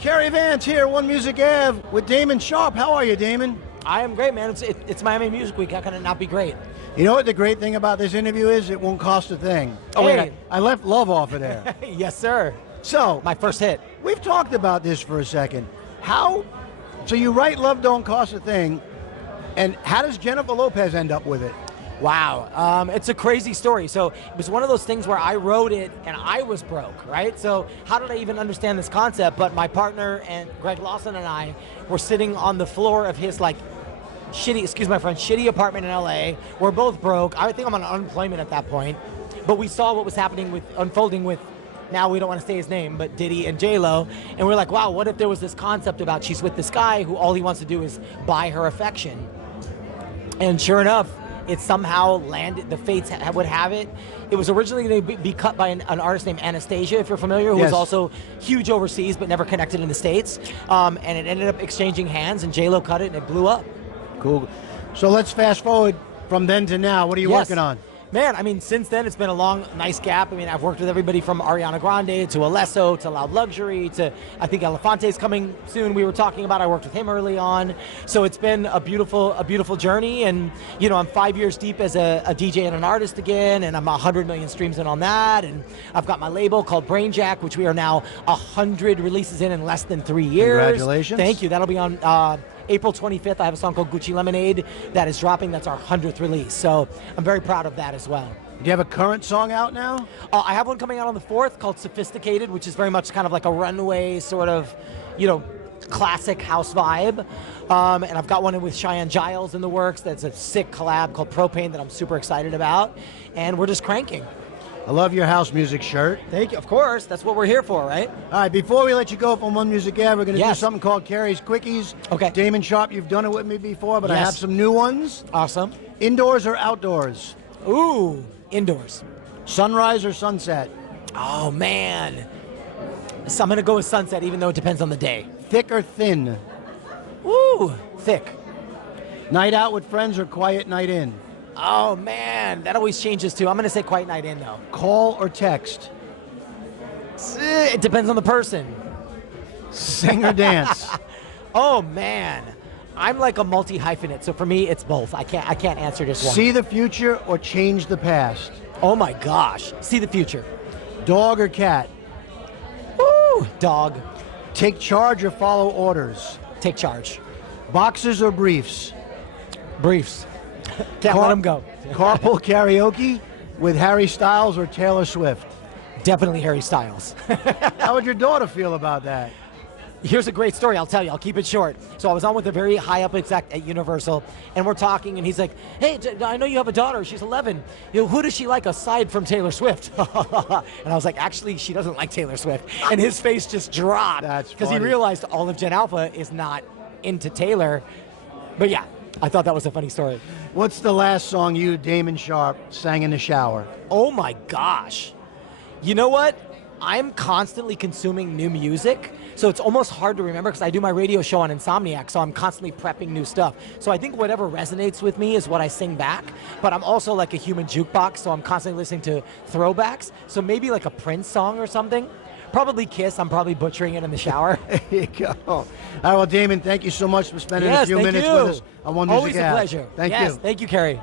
CARY Vance here, One Music Ave, with Damon Sharpe. How are you, Damon? I am great, man. It's MiamiMusicWeek. How can it not be great? You know what the great thing about this interview is? It won't cost a thing. Oh, Hey. wait, I left love off of there. Yes, sir. So, My first hit. we've talked about this for a second. So you write Love Don't Cost a Thing, and how does Jennifer Lopez end up with it? Wow. It's a crazy story. So it was one of those things where I wrote it and I was broke, right? So how did I even understand this concept? But my partner and Greg Lawson and I were sitting on the floor of his shitty apartment in LA. We're both broke. I think I'm on unemployment at that point. But we saw what was unfolding with, now we don't want to say his name, but Diddy and J-Lo. And we're like, wow, what if there was this concept about she's with this guy who all he wants to do is buy her affection? And sure enough, it somehow landed, the fates would have it. It was originally going to be cut by an artist named Anastasia, if you're familiar, who was also huge overseas but never connected in the States. And it ended up exchanging hands, and J-Lo cut it, and it blew up. Cool. So let's fast forward from then to now. What are you working on? Man, I mean, since then, it's been a long, nice gap. I mean, I've worked with everybody from Ariana Grande to Alesso to Loud Luxury to, I think Elefante's coming soon. We were talking about, I worked with him early on. So it's been a beautiful journey. And, you know, I'm 5 years deep as a DJ and an artist again, and I'm 100 million streams in on that. And I've got my label called Brainjack, which we are now 100 releases in less than 3 years. Congratulations. Thank you. That'll be on April 25th, I have a song called Gucci Lemonade that is dropping. That's our 100th release. So I'm very proud of that as well. Do you have a current song out now? I have one coming out on the 4th called Sophisticated, which is very much kind of like a runway sort of, you know, classic house vibe. And I've got one with Cheyenne Giles in the works. That's a sick collab called Propane that I'm super excited about. And we're just cranking. I love your house music shirt. Thank you. Of course. That's what we're here for, right? All right, before we let you go from One Music Ave, we're going to do something called CARY's Quickies. Okay. Damon Sharpe, you've done it with me before, but I have some new ones. Awesome. Indoors or outdoors? Ooh, indoors. Sunrise or sunset? Oh, man. So I'm going to go with sunset, even though it depends on the day. Thick or thin? Ooh, thick. Night out with friends or quiet night in? Oh, man, that always changes, too. I'm going to say quiet night in, though. Call or text? It depends on the person. Sing or dance? Oh, man. I'm like a multi-hyphenate, so for me, it's both. I can't answer just one. See the future or change the past? Oh, my gosh. See the future. Dog or cat? Woo! Dog. Take charge or follow orders? Take charge. Boxers or briefs? Briefs. Can't let them go. Carpool karaoke with Harry Styles or Taylor Swift? Definitely Harry Styles. How would your daughter feel about that? Here's a great story, I'll tell you. I'll keep it short. So I was on with a very high up exec at Universal, and we're talking, and he's like, hey, I know you have a daughter. She's 11. You know, who does she like aside from Taylor Swift? And I was like, actually, she doesn't like Taylor Swift. And his face just dropped. That's because he funny. realized all of Gen Alpha is not into Taylor. But yeah, I thought that was a funny story. What's the last song you, Damon Sharpe, sang in the shower? Oh my gosh. You know what? I'm constantly consuming new music, so it's almost hard to remember because I do my radio show on Insomniac, so I'm constantly prepping new stuff. So I think whatever resonates with me is what I sing back, but I'm also like a human jukebox, so I'm constantly listening to throwbacks. So maybe like a Prince song or something. Probably Kiss. I'm probably butchering it in the shower. There you go. All right, well, Damon, thank you so much for spending a few minutes with us on One Music Always a Ave. pleasure. Thank you. Thank you, CARY.